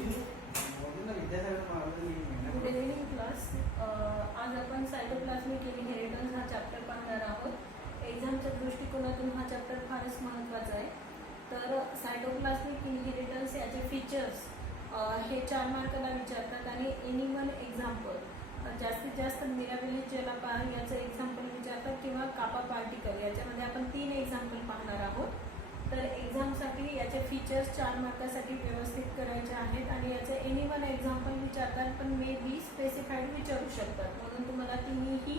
Good evening class. आज आपण सायटोप्लाझ्मिक inheritance हा चॅप्टर पाहणार आहोत. एक्झामच्या दृष्टिकोनातून हा चॅप्टर फारच महत्त्वाचा आहे. तर सायटोप्लाझ्मिक इनहेरिटन्स याचे फीचर्स हे 4 मार्काला विचारतात आणि एनी वन एक्झाम्पल जास्तीत जास्त मिराबिलिटीला पार याचं एक्झाम्पल विचारतात किंवा कापा पार्टिकल याच्यामध्ये आपण 3 एक्झाम्पल पाहणार आहोत. तर एक्झामसाठी याचे फीचर्स 4 मार्कासाठी व्यवस्थित करायचे आहेत आणि याचे एनी वन एक्झाम्पल विचारतात पण मे बी स्पेसिफाईड विचारू शकतात, म्हणून तुम्हाला तिन्ही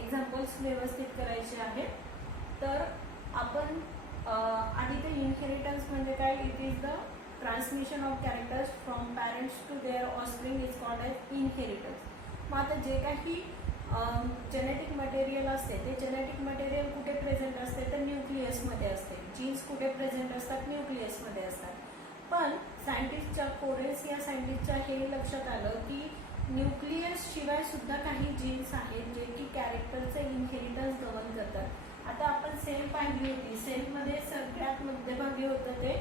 एक्झाम्पल्स व्यवस्थित करायचे आहेत. तर आपण आधी ते इनहेरिटन्स म्हणजे काय, it is the transmission of characters from parents to their offspring is called as inheritance. मग आता जे काही जेनेटिक मटेरियल असते ते जेनेटिक मटेरियल कुठे प्रेझेंट असते तर न्यूक्लियसमध्ये असते. जीन्स कुठे प्रेझेंट असतात, न्यूक्लियसमध्ये असतात. पण सायंटिस्टच्या कोरेन्स या सायंटिस्टच्या हे लक्षात आलं की न्यूक्लियस शिवाय सुद्धा काही जीन्स आहेत जे की कॅरेक्टरचे इनहेरिटन्स गव्हर्न करतात. आता आपण सेल पाहिली होती, सेलमध्ये सगळ्यात मध्यभागी होतं ते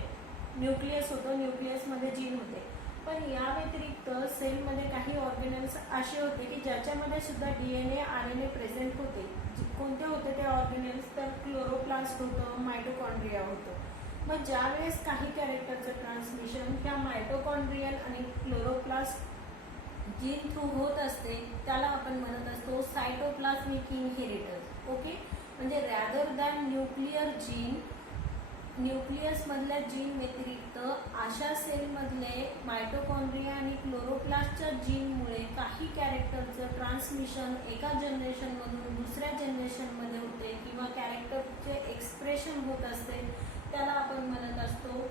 न्यूक्लियस होतं, न्यूक्लियसमध्ये जीन होते. पण या व्यतिरिक्त सेलमध्ये काही ऑर्गेनेल्स असे होते की ज्याच्यामध्ये सुद्धा DNA RNA प्रेझेंट होते. कोणते होते ते ऑर्गेनेल्स तर क्लोरोप्लास्ट होतं, मायटोकॉन्ड्रिया होतं. मग ज्यावेळेस काही कॅरेक्टरचं ट्रान्समिशन ह्या मायटोकॉन्ड्रियल आणि क्लोरोप्लास्ट जीन थ्रू होत असते त्याला आपण म्हणत असतो सायटोप्लाझ्मिक इनहेरिटन्स. ओके, म्हणजे रॅदर दॅन न्यूक्लियर जीन, न्यूक्लियसमधल्या जीन व्यतिरिक्त अशा सेलमधले मायटोकॉन्ड्रिया आणि क्लोरोप्लास्टच्या जीनमुळे काही कॅरेक्टरचं ट्रान्समिशन एका जनरेशनमधून दुसऱ्या जनरेशनमध्ये होते किंवा कॅरेक्टरचे एक्सप्रेशन होत असते त्याला आपण म्हणत असतो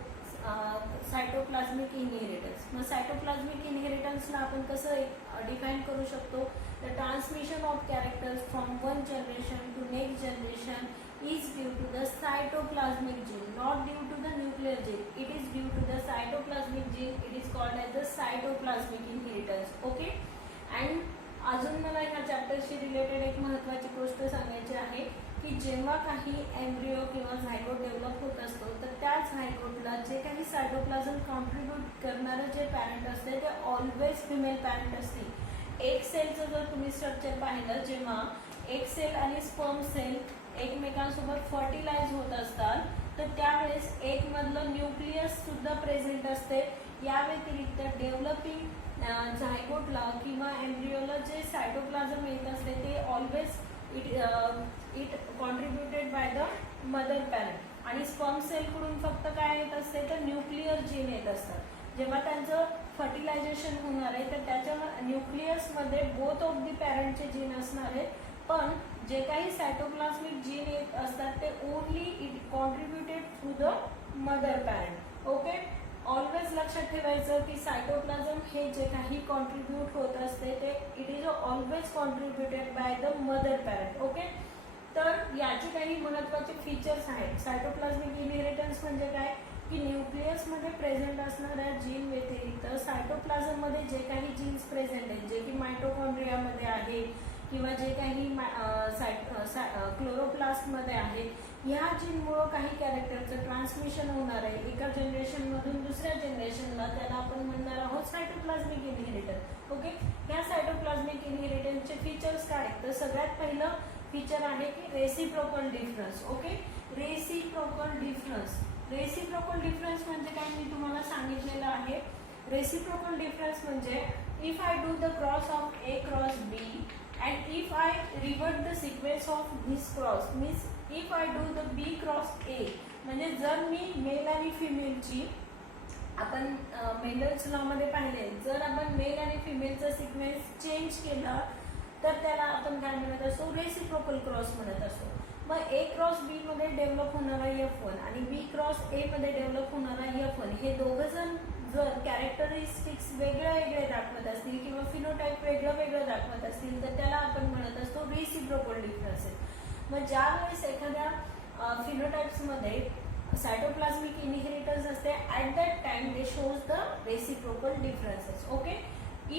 सायटोप्लाझ्मिक इनहेरिटन्स. मग सायटोप्लाझ्मिक इनहेरिटन्सला आपण कसं डिफाईन करू शकतो, the transmission of characters from one generation to next generation is due to the cytoplasmic gene, not due to the nuclear gene. It is due to the cytoplasmic gene. It is called as the cytoplasmic inheritance. Okay, and अजून मला ह्या चॅप्टरशी related एक महत्त्वाची गोष्ट सांगायची आहे की जेव्हा काही एम्ब्रिओ किंवा झायगोट डेव्हलप होत असतो तर त्या झायगोटला जे काही सायटोप्लाझम कॉन्ट्रीब्यूट करणारं जे पॅरेंट असते ते ऑलवेज फिमेल पॅरेंट असते. एक सेलचं जर तुम्ही स्ट्रक्चर पाहिलं, जेव्हा एक सेल आणि स्पर्म सेल एकमेकांसोबत फर्टिलाइज होत असतात तर त्यावेळेस एक मधलं न्यूक्लियस सुद्धा प्रेझेंट असते. या व्यतिरिक्त डेव्हलपिंग झायगोटला किंवा एम्ब्रिओला जे सायटोप्लाझम येत असते ते always it contributed by the mother parent. आणि स्पर्म सेलकडून फक्त काय येत असते तर न्यूक्लियर जीन येत असतात. जेव्हा त्यांचं फर्टिलायझेशन होणार आहे तर त्याच्या न्यूक्लियसमध्ये बोथ ऑफ दी पॅरेंटचे जीन असणार आहेत, पण जे काही सायटोप्लाझ्मिक जीन येत असतात ते only it contributed through the mother parent. Okay, always लक्षात ठेवायचं की सायटोप्लाझम हे जे काही कॉन्ट्रीब्यूट होत असते ते it is always contributed by the mother parent. Okay, तर याचे काही महत्त्वाचे फीचर्स आहेत. सायटोप्लाझ्मिक इनहेरिटन्स म्हणजे काय की न्यूक्लियसमध्ये प्रेझेंट असणाऱ्या जीन व्यतिरिक्त सायटोप्लाझममध्ये जे काही जीन्स प्रेझेंट आहेत जे की मायटोकॉन्ड्रियामध्ये आहेत किंवा जे काही क्लोरोप्लास्टमध्ये आहेत, ह्या जीनमुळं काही कॅरेक्टरचं ट्रान्समिशन होणार आहे एका जनरेशनमधून दुसऱ्या जनरेशनला, त्याला आपण म्हणणार आहोत सायटोप्लाझ्मिक इनहेरिटन्स. ओके, ह्या सायटोप्लाझ्मिक इनहेरिटन्सचे फीचर्स काय आहेत तर सगळ्यात पहिलं फीचर आहे की reciprocal difference. Okay, reciprocal difference. Reciprocal difference म्हणजे काय मी तुम्हाला सांगितलेलं आहे. रेसिप्रोकल डिफरन्स म्हणजे if I do the cross of A cross B and if I revert the sequence of this cross, means if I do the B cross A, म्हणजे जर मी mail आणि फिमेलची आपण मेंडल्स लॉ मध्ये पाहिले, जर आपण mail आणि फिमेलचा सिक्वेन्स चेंज केला तर त्याला आपण काय म्हणत असतो, रेसिप्रोकल क्रॉस म्हणत असतो. मग A क्रॉस B मध्ये डेव्हलप होणारा F1 आणि B क्रॉस A मध्ये डेव्हलप होणारा F1 हे दोघं जण जर कॅरेक्टरिस्टिक्स वेगळे वेगळे दाखवत असतील किंवा फिनोटाईप वेगळं वेगळं दाखवत असतील तर त्याला आपण म्हणत असतो रेसिप्रोकल डिफरन्सेस. मग ज्या वेळेस एखाद्या फिनोटाईप्समध्ये सायटोप्लाझ्मिक इनहेरिटन्स असते at that time they shows the reciprocal differences. Okay,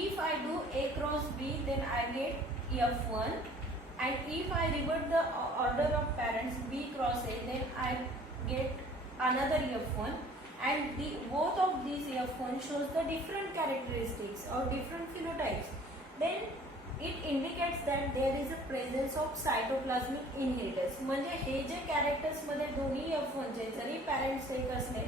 if I do A cross B then I get F1 and if I revert the order of parents B cross A then I get another F1 and both of these F1 shows the different characteristics or different phenotypes, then it indicates that there is a presence of cytoplasmic inheritance. म्हणजे हे जे characters मध्ये दोन्ही F1 चे जरी parents एक असले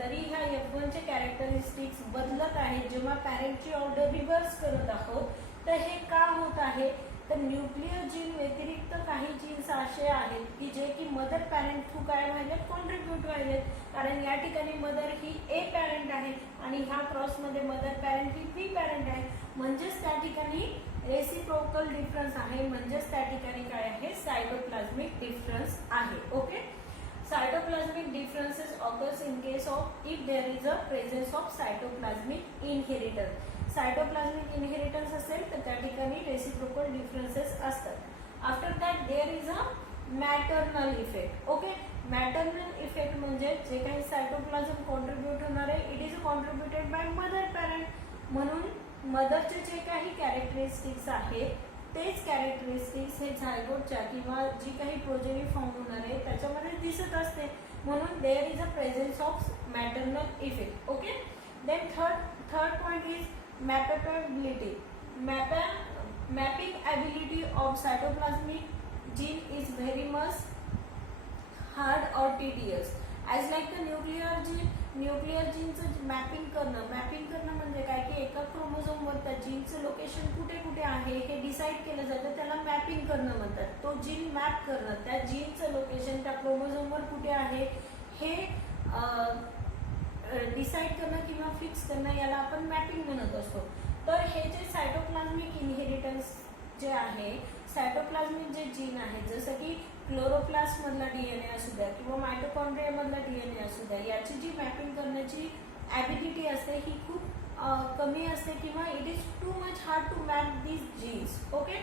तरी ह्या F1 चे कॅरेक्टरिस्टिक्स बदलत आहेत जेव्हा पॅरेंटची ऑर्डर रिव्हर्स करत आहोत. तर हे का होत आहे, तर न्यूक्लियर जीन व्यतिरिक्त काही जीन्स असे आहेत की जे की मदर पॅरेंट थ्रू काय व्हायलेत, कॉन्ट्रीब्यूट व्हायलेत. कारण या ठिकाणी मदर ही ए पॅरेंट आहे आणि ह्या क्रॉसमध्ये मदर पॅरेंट ही बी पॅरेंट आहे. म्हणजेच त्या ठिकाणी रेसिप्रोकल डिफरन्स आहे, म्हणजेच त्या ठिकाणी काय आहे, सायटोप्लाझ्मिक डिफरन्स आहे. Okay, cytoplasmic differences occurs in case of if there is a presence of cytoplasmic inheritance. Cytoplasmic inheritance असेल तर त्या ठिकाणी रेसिप्रोकल डिफरन्सेस असतात. After that there is a maternal effect. Okay, maternal effect म्हणजे जे काही cytoplasm contribute होणार आहे it is contributed by mother parent. म्हणून मदरचे जे काही कॅरेक्टरिस्टिक्स आहेत तेच कॅरेक्टरिस्टिक्स हे झायगोटच्या किंवा जी काही प्रोजेनी फाउंड होणार आहे त्याच्यामध्ये दिसत असते. म्हणून there is a presence of maternal effect. Okay, then third point is mapability. Mapping ability of cytoplasmic gene is very much hard और tedious as like the nuclear gene. Nuclear जीनचं mapping करणं म्हणजे काय की एका क्रोमोझोमवर त्या जीनचं लोकेशन कुठे कुठे आहे हे डिसाईड केलं जातं, त्याला मॅपिंग करणं म्हणतात. तो जीन मॅप करणं, त्या जीनचं लोकेशन त्या क्रोमोझोमवर कुठे आहे हे डिसाईड करणं किंवा फिक्स करणं याला आपण मॅपिंग म्हणत असतो. तर हे जे सायटोप्लाझ्मिक इनहेरिटन्स जे आहे, सायटोप्लाझ्मिक जे जीन आहे जसं की क्लोरोप्लास्ट मधला डीएनए असू द्या किंवा मायटोकॉन्ड्रिया मधला डीएनए असू द्या, याची जी मॅपिंग करण्याची ॲबिलिटी असते ही खूप कमी असते किंवा it is too much hard to map these genes. Okay,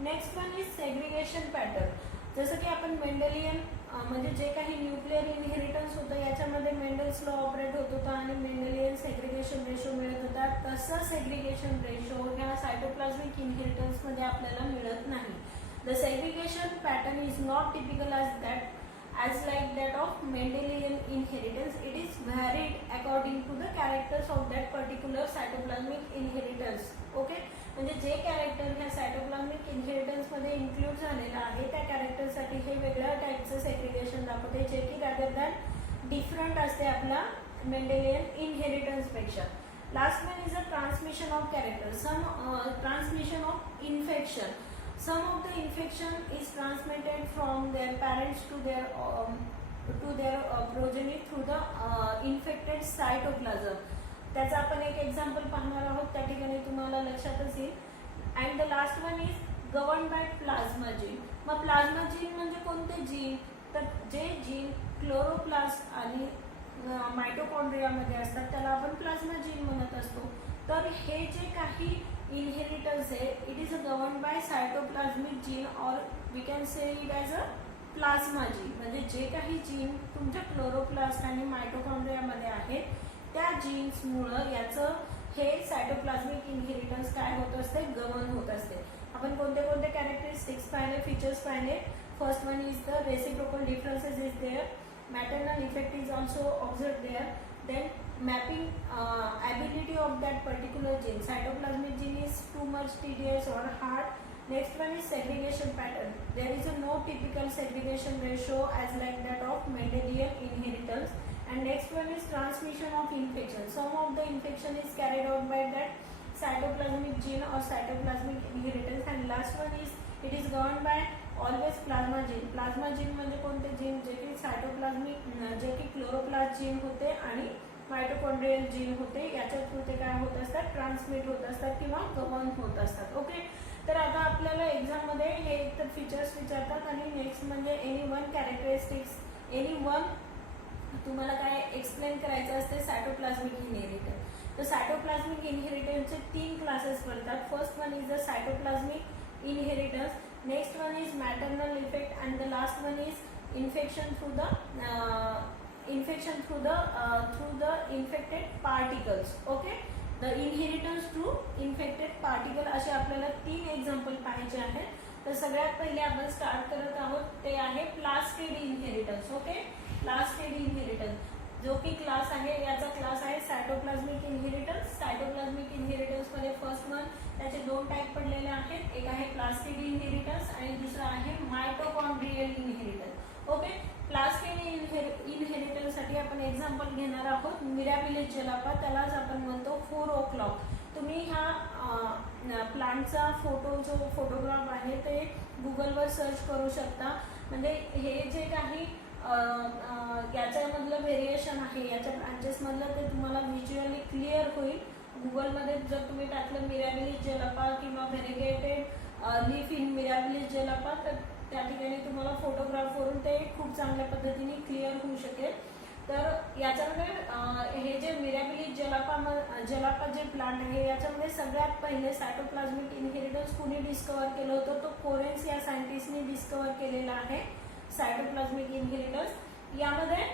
next one is segregation pattern. जसं की आपण मेंडेलियन म्हणजे जे काही न्यूक्लियर इनहेरिटन्स होतं याच्यामध्ये मेंडल्स लॉ ऑपरेट होत होता आणि मेंडेलियन सेग्रिगेशन रेशो मिळत होता. तसं सेग्रिगेशन रेशो ह्या सायटोप्लाझ्मिक इनहेरिटन्समध्ये आपल्याला मिळत नाही. The segregation pattern is not typical as like that of Mendelian inheritance. It is varied according to the characters of that particular cytoplasmic inheritance. Okay, म्हणजे जे कॅरेक्टर ह्या सायटोप्लाझ्मिक इनहेरिटन्स मध्ये इन्क्लूड झालेला आहे त्या कॅरेक्टरसाठी हे वेगळ्या टाईपचं सेग्रिगेशन दाखवते जे की रॅदर दॅन डिफरंट असते आपला मेंडेलियन इनहेरिटन्स पेक्षा. Last one is a transmission of character. Transmission of infection. Some of the infection is transmitted from their parents to their progeny through the infected cytoplasm. त्याचा आपण एक example पाहणार आहोत, त्या ठिकाणी तुम्हाला लक्षातच येईल. And the last one is govern bye plasma gene. मग प्लाझ्मा जीन म्हणजे कोणते जीन, तर जे जीन क्लोरोप्लास्ट आणि मायटोकॉन्ड्रियामध्ये असतात त्याला आपण प्लाझ्मा जीन म्हणत असतो. तर हे जे काही इनहेरिटन्स आहे it is govern by cytoplasmic gene और we can say it as a plasma gene. म्हणजे जे काही जीन तुमच्या क्लोरोप्लास्ट आणि मायटोकॉन्ड्रियामध्ये आहेत त्या जीन्समुळं याचं हे सायटोप्लाझ्मिक इनहेरिटन्स काय होत असते, गवर्न होत असते. आपण कोणते कोणते कॅरेक्टरिस्टिक्स पाहिले, फीचर्स पाहिले. First one is the reciprocal differences is there. Maternal effect is also observe there. Then mapping ability of that particular gene. Cytoplasmic gene is too much tedious or hard. Next one is segregation pattern. There is a no typical segregation ratio as like that of Mendelian inheritance. And next one is transmission of infection. Some of the infection is carried out by that cytoplasmic gene or cytoplasmic inheritance. And last one is it is governed by always plasma gene. Plasma gene म्हणजे कोणते gene जे की सायटोप्लाझमिक जे की chloroplast gene होते आणि mitochondrial gene होते याच्या थ्रू ते काय होत असतात, ट्रान्समिट होत असतात किंवा गवर्न होत असतात. ओके, तर आता आपल्याला एक्झाममध्ये हे तर फीचर्स विचारतात आणि नेक्स्ट म्हणजे any one characteristics, any one तुम्हाला काय एक्सप्लेन करायचं असते सायटोप्लाझ्मिक इनहेरिटन्स. तर सायटोप्लाझ्मिक इनहेरिटन्सचे 3 क्लासेस पडतात. First one is the cytoplasmic inheritance, next one is maternal effect and the last one is infection through the infected particles. Okay, the inheritance through infected particle. असे आपल्याला 3 example पाहायचे आहेत. तर सगळ्यात पहिले आपण स्टार्ट करत आहोत ते आहे plastid inheritance. Okay, plastid inheritance जो की क्लास आहे, याचा क्लास आहे सायटोप्लाझ्मिक सायटोप्लाझमिक इनहेरिटन्समध्ये फर्स्ट वन त्याचे दोन टाईप पडलेले आहेत. एक आहे प्लास्टिड इनहेरिटन्स आणि दुसरा आहे मायटोकॉन्ड्रियल इनहेरिटन्स. ओके, प्लास्टिड इनहेरिटन्ससाठी आपण एक्झाम्पल घेणार आहोत मिराबिलिस जलापा, त्यालाच आपण म्हणतो 4 o'clock. तुम्ही हा प्लांटचा जो फोटोग्राफ आहे ते गुगलवर सर्च करू शकता. म्हणजे हे जे काही याच्यामधलं व्हेरिएशन आहे याच्या ब्रांचेसमधलं ते तुम्हाला व्हिज्युअली क्लिअर होईल. गुगलमध्ये जर तुम्ही टाकलं मिराबिलिस जलापा किंवा व्हेरिगेटेड लीफ इन मिराबिलिस जलापा तर त्या ठिकाणी तुम्हाला फोटोग्राफवरून ते खूप चांगल्या पद्धतीने क्लिअर होऊ शकेल. तर याच्यामध्ये हे जे मिराबिलिस जलापा जे प्लांट आहे याच्यामध्ये सगळ्यात पहिले सायटोप्लाझमिक इनहेरिटन्स कुणी डिस्कवर केलं होतं, तो कोरेन्स या सायंटिस्टने डिस्कवर केलेला आहे सायटोप्लाझमिक इनहेरिटन्स. यामध्ये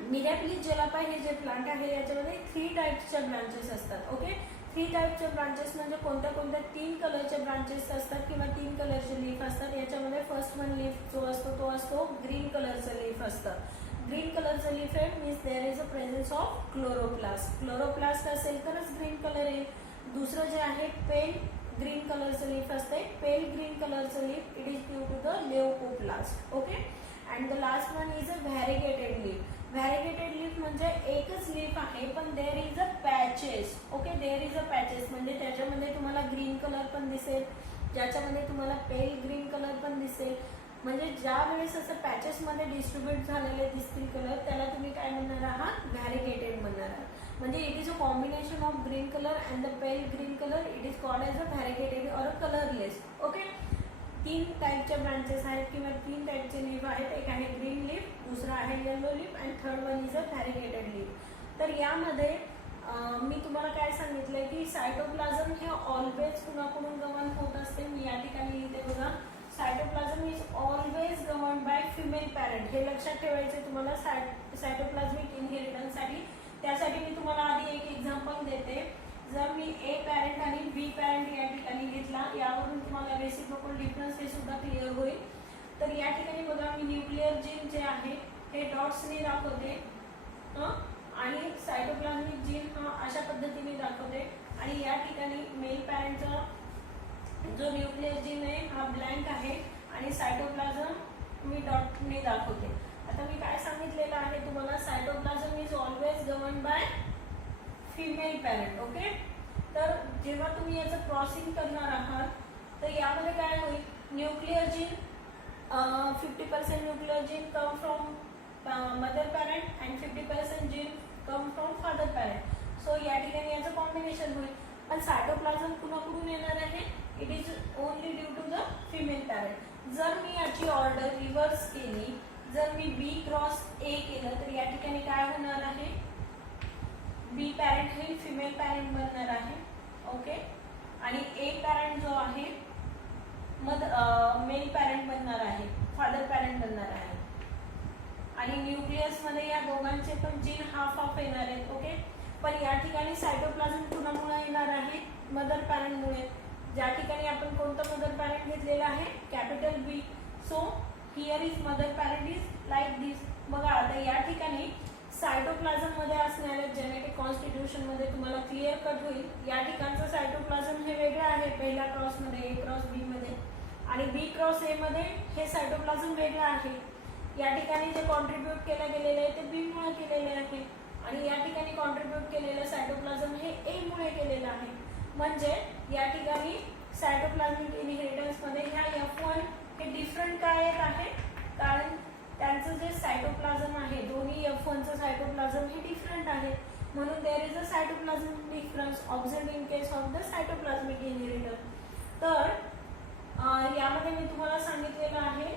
मिराबिलिस जलापा हे जे प्लांट आहे याच्यामध्ये 3 टाईप्सच्या ब्रांचेस असतात. ओके, 3 टाईपच्या ब्रांचेस म्हणजे कोणत्या 3 कलरचे ब्रांचेस असतात किंवा 3 कलरचे लीफ असतात. याच्यामध्ये फर्स्ट वन लीफ जो असतो तो असतो ग्रीन कलरचं लीफ असतं. ग्रीन कलरचं लीफ आहे means there is a presence of chloroplast. Chloroplast असेल तरच ग्रीन कलर येईल. दुसरं जे आहे पेल ग्रीन कलरचं लीफ असते. पेल ग्रीन कलरचं leaf it is due to the leucoplast. Okay, and the last one is a variegated leaf. Variegated leaf म्हणजे एकच लीफ आहे पण there is a patches. Okay, there is a patches म्हणजे त्याच्यामध्ये तुम्हाला green colour पण दिसेल, ज्याच्यामध्ये तुम्हाला पेल ग्रीन कलर पण दिसेल. म्हणजे ज्या वेळेस असं पॅचेसमध्ये डिस्ट्रीब्यूट झालेले दिसतील कलर त्याला तुम्ही काय म्हणणार आहात, व्हॅरिगेटेड म्हणणार आहात. म्हणजे it is a combination of green colour and the pale green colour, it is called as a variegated or a colourless. Okay, 3 टाईपच्या ब्रांचेस आहेत किंवा 3 टाईपचे लीफ आहेत. एक आहे ग्रीन लीफ, दुसरा आहे yellow leaf and third one is a variegated leaf. तर यामध्ये मी तुम्हाला काय सांगितलंय की सायटोप्लाझम हे ऑलवेज कुणाकडून गव्हर्न होत असते. मी या ठिकाणी लिहिते बघा, cytoplasm is always govern by female parent. हे लक्षात ठेवायचे तुम्हाला सायटोप्लाझमिक इनहेरिटन्ससाठी. त्यासाठी मी तुम्हाला आधी एक एक्झाम्पल देते. जर मी ए पॅरेंट आणि बी पॅरेंट या ठिकाणी घेतला, यावरून तुम्हाला रेसिप्रोकल डिफरन्स हे सुद्धा क्लिअर होईल. तर या ठिकाणी बघा मी न्यूक्लिअर जीन जे आहे हे डॉट्सने दाखवते आणि सायटोप्लाझमिक जीन हा अशा पद्धतीने दाखवते. आणि या ठिकाणी मेल पॅरेंटचा जो न्यूक्लिअर जीन आहे हा ब्लँक आहे आणि सायटोप्लाझम मी डॉटने दाखवते. आता मी काय सांगितलेलं आहे तुम्हाला, cytoplasm is always govern by female parent. Okay, तर जेव्हा तुम्ही याचं क्रॉसिंग करणार आहात तर यामध्ये काय होईल, nuclear gene 50% nuclear gene come from mother parent and 50% gene come from father parent. So या ठिकाणी याचं कॉम्बिनेशन होईल. पण सायटोप्लाझम कुणाकडून येणार आहे, it is only due to the female parent. जर मी याची ऑर्डर रिव्हर्स केली, जर मी बी क्रॉस ए केलं तर या ठिकाणी काय होणार आहे, बी पॅरेंट हे फिमेल पॅरेंट बनणार आहे. ओके, आणि ए पॅरेंट जो आहे मेल पॅरेंट बनणार आहे, फादर पॅरेंट बनणार आहे. आणि न्यूक्लियस मध्ये या दोघांचे पण जीन हाफ हाफ येणार आहेत. ओके, पण या ठिकाणी सायटोप्लाझम कुणामुळे येणार आहे, मदर पॅरेंटमुळे. ज्या ठिकाणी आपण कोणतं मदर पॅरेंट घेतलेलं आहे, capital B. So here is mother parent is like this. बघा आता या ठिकाणी सायटोप्लाझम मध्ये असणाऱ्या जेनेटिक कॉन्स्टिट्यूशन मध्ये तुम्हाला क्लिअर कट होईल. या ठिकाणचं सायटोप्लाझम हे वेगळं आहे पहिल्या क्रॉस मध्ये, ए क्रॉस बी मध्ये, आणि बी क्रॉस ए मध्ये हे सायटोप्लाझम वेगळं आहे. या ठिकाणी जे कॉन्ट्रीब्यूट केलं गेलेलं आहे ते बी मुळे केलेले आहे आणि या ठिकाणी कॉन्ट्रीब्यूट केलेलं सायटोप्लाझम हे ए मुळे केलेलं आहे. म्हणजे या ठिकाणी सायटोप्लाझमिक इनहेरिटन्स मध्ये ह्या F1 हे डिफरंट काय येत आहे, कारण त्यांचं जे सायटोप्लाझम आहे दोन्ही F1चं सायटोप्लाझम हे डिफरंट आहे. म्हणून there is a cytoplasmic difference observed in case of the cytoplasmic inheritance. तर यामध्ये मी तुम्हाला सांगितलेलं आहे,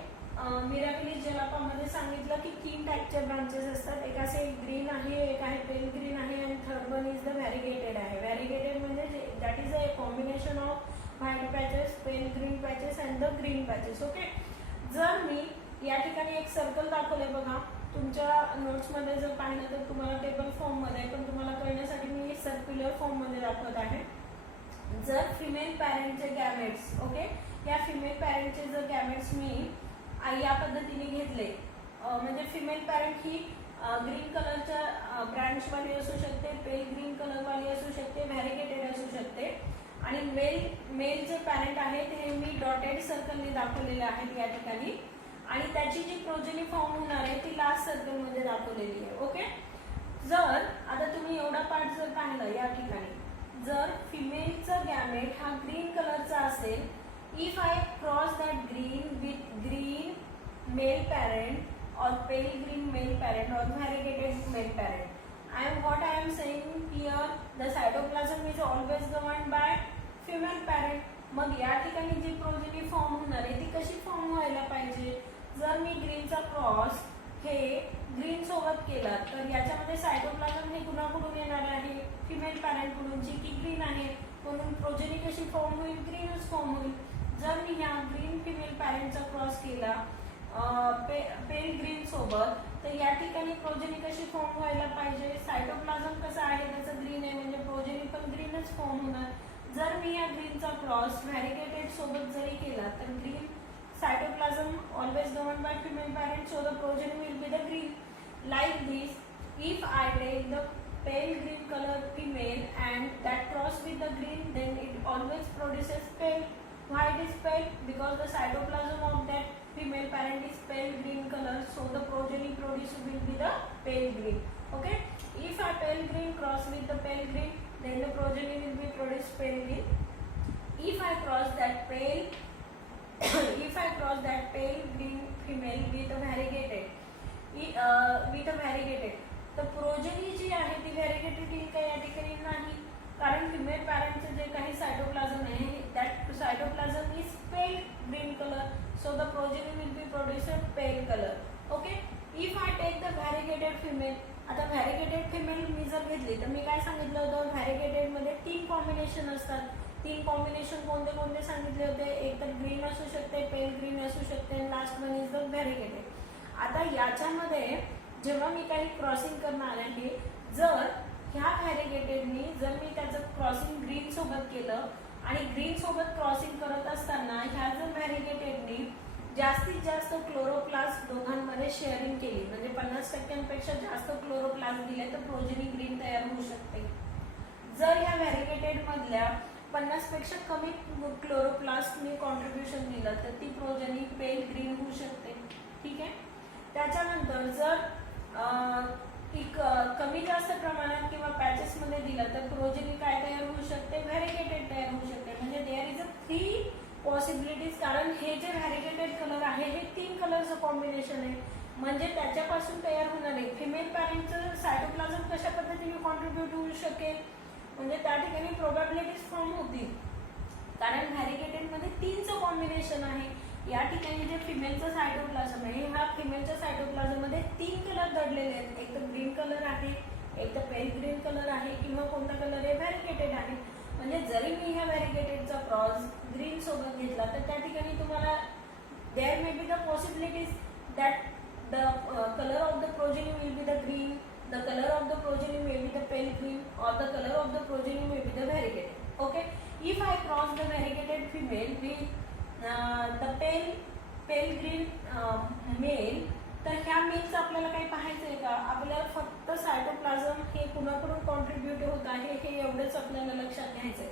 मिराबिलिस जलापामध्ये सांगितलं की 3 टाईपच्या ब्रांचेस असतात. एक असे ग्रीन आहे, एक आहे पेल ग्रीन आहे आणि third one is the variegated आहे. व्हॅरिगेटेड म्हणजे that is a combination of white patches, pale green patches and the green patches. Okay, जर मी या ठिकाणी एक सर्कल दाखवले बघा, तुमच्या नोट्समध्ये जर पाहिलं तर तुम्हाला टेबल फॉर्ममध्ये, पण तुम्हाला कळण्यासाठी मी सर्क्युलर फॉर्ममध्ये दाखवत आहे. जर फिमेल पॅरेंटचे गॅमेट्स, ओके, या फिमेल पॅरेंटचे जर गॅमेट्स मी या पद्धतीने घेतले, म्हणजे फिमेल पॅरेंट ही ग्रीन कलरच्या ब्रँचवाली असू शकते, पेल ग्रीन कलरवाली असू शकते, व्हॅरिगेटेड असू शकते. आणि मेल जे पॅरेंट आहेत हे मी डॉटेड सर्कलने दाखवलेले आहेत या ठिकाणी. आणि त्याची जी प्रोजेनी फॉर्म होणार आहे ती लास्ट सर्कलमध्ये दाखवलेली आहे. ओके. जर आता तुम्ही एवढा पार्ट जर पाहिला या ठिकाणी, जर फिमेलचा गॅमेट हा ग्रीन कलरचा असेल, if I cross that green with green male parent or pale green male parent or variegated male parent, what I am saying here, the cytoplasm is always governed by female parent. मग या ठिकाणी जी progeny form होणार आहे ती कशी form व्हायला पाहिजे? जर मी ग्रीनचा क्रॉस हे ग्रीन सोबत केला तर याच्यामध्ये सायटोप्लाझम हे कुणाकडून येणार आहे? फिमेल पॅरेंट कडून, जी की ग्रीन आहे. म्हणून प्रोजेनी कशी फॉर्म होईल? ग्रीनच फॉर्म होईल. जर मी ह्या ग्रीन फिमेल पॅरेंटचा क्रॉस केला पेल ग्रीन सोबत, तर या ठिकाणी प्रोजेनी कशी फॉर्म व्हायला पाहिजे? सायटोप्लाझम कसं आहे त्याचं ग्रीन आहे, म्हणजे प्रोजेनी पण ग्रीनच फॉर्म होणार. जर मी या ग्रीनचा क्रॉस व्हॅरिगेटेड सोबत जरी केला तर green cytoplasm always govern by female parent, so the progeny will be the green. Like this, if I take the pale green color female and that cross with the green, then it always produces pale. Why it is pale? Because the cytoplasm of that female parent is pale green color, so the progeny produced will be the pale green. Okay. If a pale green cross with the pale green, then the progeny will be produced pale green. If I cross that pale green female with a variegated, तर progeny जी आहे ती व्हॅरिगेटेड येईल का? या ठिकाणी नाही, कारण female पॅरेंटचं जे काही सायटोप्लाझम आहे that cytoplasm is pale green colour, so the progeny will be producer pale colour. Okay. If I take the variegated female, आता व्हॅरिगेटेड फिमेल मी जर घेतली तर मी काय सांगितलं होतं? व्हॅरिगेटेडमध्ये 3 कॉम्बिनेशन असतात. 3 कॉम्बिनेशन कोणते कोणते सांगितले होते? एक तर ग्रीन असू शकते, पेल ग्रीन असू शकते, आणि लास्ट वन इज द व्हॅरिगेटेड. आता याच्यामध्ये जेव्हा मी काही क्रॉसिंग करणार आहे, जर ह्या व्हॅरिगेटेडनी जर मी त्याचं क्रॉसिंग ग्रीन सोबत केलं आणि ग्रीन सोबत क्रॉसिंग करत असताना ह्या जर व्हॅरिगेटेडनी जास्तीत जास्त क्लोरोप्लास्ट दोघांमध्ये शेअरिंग केली, म्हणजे 50% जास्त क्लोरोप्लास्ट दिले तर प्रोजेनी ग्रीन तयार होऊ शकते. जर ह्या व्हॅरिगेटेड मधल्या 50% कमी क्लोरोप्लास्टने कॉन्ट्रीब्युशन दिलं तर ती प्रोजेनी पेल ग्रीन होऊ शकते. ठीक आहे. त्याच्यानंतर जर कमी जास्त प्रमाणात किंवा पॅचेसमध्ये दिलं तर प्रोजेनी काय तयार होऊ शकते? व्हॅरिगेटेड तयार होऊ शकते. म्हणजे देअर इज अ 3 पॉसिबिलिटीज, कारण हे जे व्हॅरिगेटेड कलर आहे हे 3 कलरचं कॉम्बिनेशन आहे. म्हणजे त्याच्यापासून तयार होणार आहे फिमेल पॅरेंटचं सायटोप्लाझम कशा पद्धतीने कॉन्ट्रीब्यूट होऊ शकेल, म्हणजे त्या ठिकाणी प्रोबॅबिलिटीज फॉर्म होतील, कारण व्हॅरिगेटेडमध्ये 3चं कॉम्बिनेशन आहे. या ठिकाणी जे फिमेलचं सायटोप्लाझम आहे ह्या फिमेलच्या सायटोप्लाझममध्ये 3 कलर दडलेले आहेत. एक तर ग्रीन कलर आहे, एक तर पेल ग्रीन कलर आहे, किंवा कोणता कलर आहे? व्हॅरिगेटेड आहे. म्हणजे जरी मी ह्या व्हॅरिगेटेडचा क्रॉस ग्रीन सोबत घेतला तर त्या ठिकाणी तुम्हाला there may be the possibilities that the colour of the progeny will be the green, the colour of the progeny may be the pale green, or the colour of the progeny may be the variegated. Okay. If I cross the variegated female with the pale green male, तर ह्या मेलचं आपल्याला काही पाहायचं आहे का? आपल्याला फक्त cytoplasm हे कुणाकडून कॉन्ट्रीब्यूट होत आहे हे एवढंच आपल्याला लक्षात घ्यायचं आहे.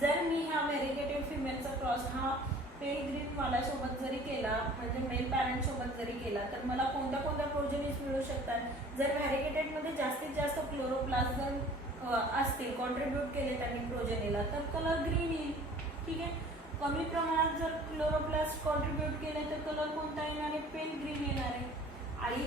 जर मी ह्या व्हॅरिगेटेड फिमेलचा क्रॉस हा पेल ग्रीन वाल्यासोबत जरी केला, म्हणजे मेल पॅरेंट सोबत जरी केला, तर मला कोणत्या कोणत्या प्रोजेनीज मिळू शकतात? जर व्हॅरिगेटेडमध्ये जास्तीत जास्त क्लोरोप्लास्ट जर असतील, कॉन्ट्रीब्यूट केले त्यांनी प्रोजेनीला, तर कलर ग्रीन येईल. ठीक आहे. कमी प्रमाणात जर क्लोरोप्लास्ट कॉन्ट्रीब्यूट केले तर कलर कोणता येणार आहे? पेल ग्रीन येणार आहे. आणि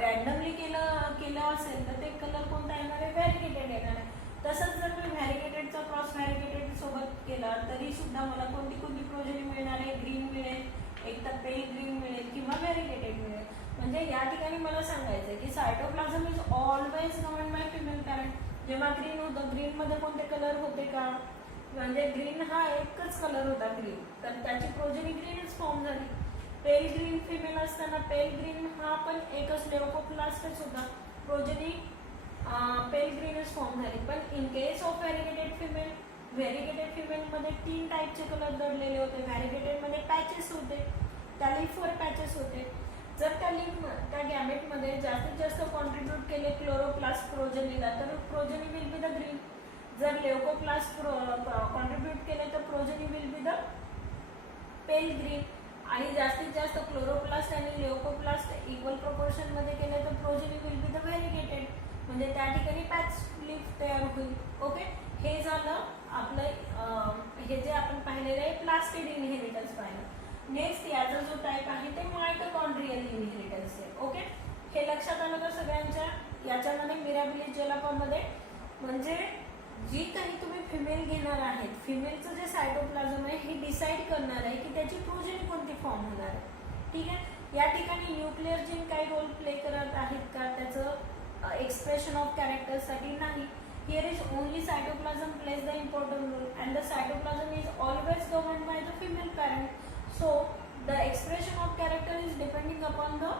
रॅन्डमली केलं असेल तर ते कलर कोणता येणार आहे? व्हॅरिगेटेड येणार आहे. तसंच जर मी व्हॅरिगेटेडचा क्रॉस व्हॅरिगेटेड सोबत केला तरी सुद्धा मला कोणती कोणती प्रोजेनी मिळणार आहे? ग्रीन मिळेल, एक तर पेल ग्रीन मिळेल, किंवा व्हॅरिगेटेड मिळेल. म्हणजे या ठिकाणी मला सांगायचं आहे की cytoplasm is always govern by female parent. जेव्हा ग्रीन होतं, ग्रीनमध्ये कोणते कलर होते का? म्हणजे ग्रीन हा एकच कलर होता ग्रीन, तर त्याची प्रोजेनी ग्रीनच फॉर्म झाली. पेल ग्रीन फिमेल असताना पेल ग्रीन हा पण एकच लेओकोप्लास्टच होता, प्रोजेनी पेल ग्रीनच फॉर्म झाली. पण इन केस ऑफ व्हॅरिगेटेड फिमेलमध्ये 3 टाईपचे कलर दडलेले होते. व्हॅरिगेटेडमध्ये पॅचेस होते, त्याला 4 पॅचेस होते. जर त्या गॅमेटमध्ये जास्तीत जास्त कॉन्ट्रीब्यूट केले क्लोरोप्लास्ट प्रोजेनीला तर progeny will be the green. जर लेउकोप्लास्ट कॉन्ट्रीब्यूट केले तर progeny will be the pale green. आणि जास्तीत जास्त क्लोरोप्लास्ट आणि लेउकोप्लास्ट इक्वल प्रोपोर्शन मध्ये केले तर प्रोजेनी विल बी द व्हेरिगेटेड, म्हणजे त्या ठिकाणी पॅच लीफ तयार होईल. ओके, हे झालं आपलं हे जे आपण पाहिलेलं आहे प्लास्टिड इनहेरिटन्स पाहिलं. नेक्स्ट याचा जो टाईप आहे ते मायटोकॉन्ड्रियल इनहेरिटन्स आहे. ओके, हे लक्षात आलं का सगळ्यांच्या? याच्यामध्ये मिराबिलिस जेलापामध्ये म्हणजे जी काही तुम्ही फिमेल घेणार आहेत, फिमेलचं जे सायटोप्लाझम आहे हे डिसाईड करणार आहे की त्याची प्रोजेनी कोणती फॉर्म होणार आहे. ठीक आहे, या ठिकाणी न्यूक्लिअर जीन काही रोल प्ले करत आहेत का त्याचं एक्सप्रेशन ऑफ कॅरेक्टरसाठी? नाही. Here is only cytoplasm plays the important role and the cytoplasm is always governed by the female parent. So the expression of character is depending upon the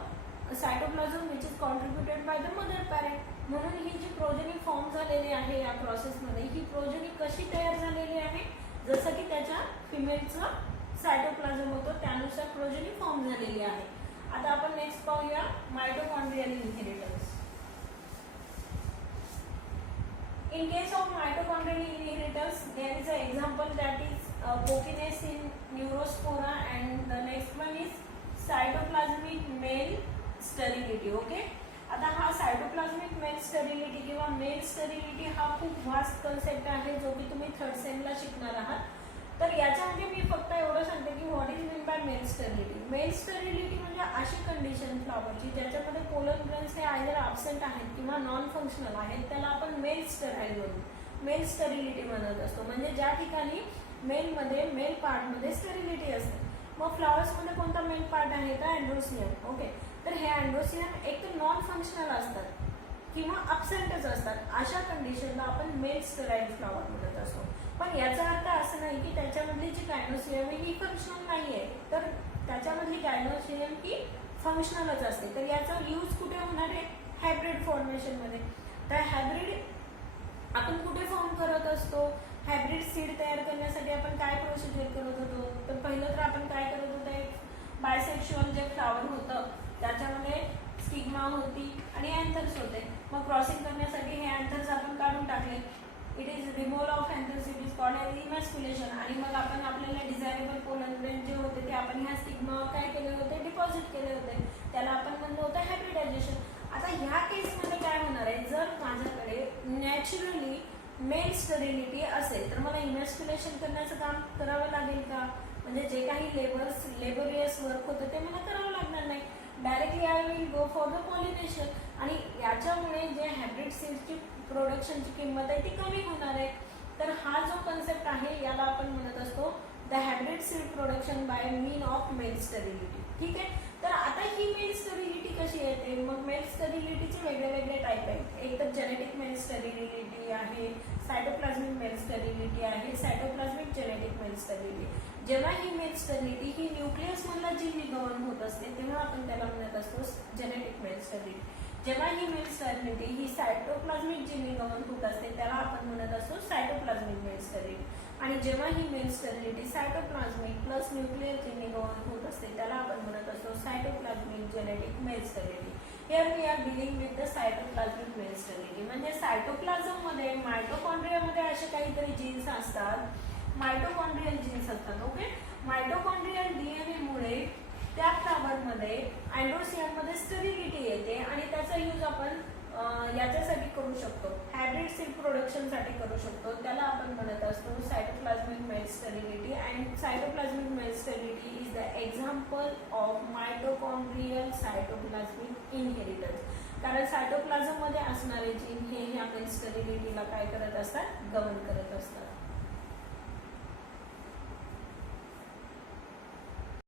cytoplasm which is contributed by the mother parent. म्हणून ही जी progeny form झालेली आहे या प्रोसेसमध्ये, ही progeny कशी तयार झालेली आहे? जसं की त्याच्या फिमेलचं सायटोप्लाझम होतं त्यानुसार प्रोजेनी फॉर्म झालेली आहे. आता आपण नेक्स्ट पाहूया mitochondrial inheritance. In case of mitochondrial inheritance, there is an example that is cokinase in Neurospora, and the next one is cytoplasmic male sterility. Okay, आता हा सायटोप्लाझमिक मेल स्टेरिलिटी किंवा मेल स्टेरिलिटी हा खूप वास्ट कन्सेप्ट आहे जो की तुम्ही third Semla शिकणार आहात. तर याच्यामध्ये मी फक्त एवढं सांगते की what is mean by male sterility. Mail sterility म्हणजे अशी कंडिशन फ्लॉवरची ज्याच्यामध्ये पोलन ग्रेन्स हे आयदर ॲब्सेंट आहेत किंवा नॉन फंक्शनल आहेत, त्याला आपण मेल स्टेराईल म्हणून मेल स्टेरिलिटी म्हणत असतो. म्हणजे ज्या ठिकाणी मेलमध्ये मेल पार्टमध्ये स्टेरिलिटी असते. मग फ्लॉवर्समध्ये कोणता मेल पार्ट आहे तर अँड्रोसियम. ओके, तर हे अँड्रोसियम एक तर नॉन फंक्शनल असतात किंवा ॲब्सेंटच असतात. अशा कंडिशनला आपण मेल स्टेराईल फ्लॉवर म्हणत असतो. पण याचा अर्थ असं नाही की त्याच्यामधली जी गायनोसियम आहे ही फंक्शनल नाही आहे, तर त्याच्यामधली गायनोसियम ही फंक्शनलच असते. तर याचा यूज कुठे होणार आहे? हायब्रिड फॉर्मेशनमध्ये. तर हायब्रिड आपण कुठे फॉर्म करत असतो? हायब्रिड सीड तयार करण्यासाठी आपण काय प्रोसिजर करत होतो? तर पहिलं तर आपण काय करत होतो, एक बायसेक्शुअल जे फ्लॉवर होतं त्याच्यामध्ये स्टिग्मा होती आणि अँथर्स होते. मग क्रॉसिंग करण्यासाठी हे अँथर्स आपण काढून टाकले. It is removal of anthers, it is called as emasculation. आणि मग आपण आपल्याला डिझायरेबल पोलन ग्रेन जे होते ते आपण ह्या स्टिग्मावर काय केले होते? डिपॉझिट केले होते. त्याला आपण म्हणलं होतं हायब्रिडायझेशन. आता ह्या केसमध्ये काय होणार आहे? जर माझ्याकडे नॅचरली मेल स्टेरिलिटी असेल तर मला इमॅस्क्युलेशन करण्याचं काम करावं लागेल का? म्हणजे जे काही लेबोरियस वर्क होतं ते मला करावं लागणार नाही. Directly I will go for the pollination. आणि याच्यामुळे जे हायब्रिड सीड्सची प्रोडक्शनची किंमत आहे ती कमी होणार आहे. तर हा जो कन्सेप्ट आहे याला आपण म्हणत असतो the hybrid seed production by mean of male sterility. ठीक आहे, तर आता ही मेल स्टेरिलिटी कशी येते? मग मेल स्टेरिलिटीचे वेगळे वेगळे टाईप आहेत. एक तर जेनेटिक मेल स्टेरिलिटी आहे, सायटोप्लाझमिक मेल स्टेरिलिटी आहे, सायटोप्लाझमिक जेनेटिक मेल स्टेरिलिटी. जेव्हा ही मेल स्टेरिलिटी ही न्यूक्लियस मधला जीन गवर्न होत असते तेव्हा आपण त्याला म्हणत असतो जेनेटिक मेल स्टेरिलिटी. जेव्हा ही मेल स्टेरिलिटी ही सायटोप्लाझमिक जीन गवर्न होत असते त्याला आपण म्हणत असतो सायटोप्लाझमिक मेल स्टेरिलिटी. आणि जेव्हा ही male sterility cytoplasmic plus nuclear gene govern होत असते त्याला आपण म्हणत असतो cytoplasmic genetic male sterility. Here we are dealing with the cytoplasmic male sterility. म्हणजे सायटोप्लाझम मध्ये मायटोकॉन्ड्रियामध्ये असे काहीतरी जीन्स असतात, मायटोकॉन्ड्रियल जीन्स असतात. ओके, मायटोकॉन्ड्रियल डीएनए मुळे त्या फ्लॉवरमध्ये अँड्रोसियममध्ये स्टेरिलिटी येते आणि त्याचा यूज आपण याच्यासाठी करू शकतो, हायब्रिड सीड प्रोडक्शनसाठी करू शकतो. त्याला आपण म्हणत असतो cytoplasmic male sterility. And cytoplasmic male sterility is the example of mitochondrial cytoplasmic inheritance. कारण सायटोप्लाझममध्ये असणारे जीन हे ह्या मेल स्टेरिलिटीला काय करत असतात? गवर्न करत असतात.